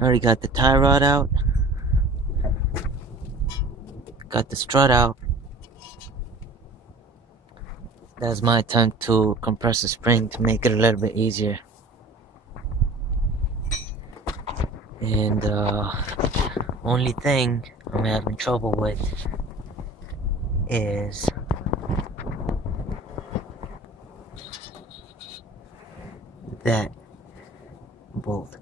Already got the tie rod out. Got the strut out. That's my attempt to compress the spring to make it a little bit easier. And only thing I'm having trouble with is that bolt.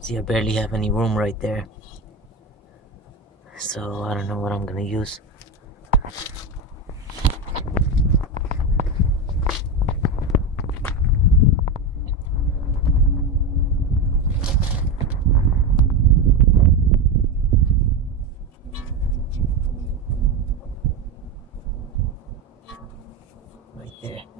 See, I barely have any room right there. So I don't know what I'm gonna use. Right there.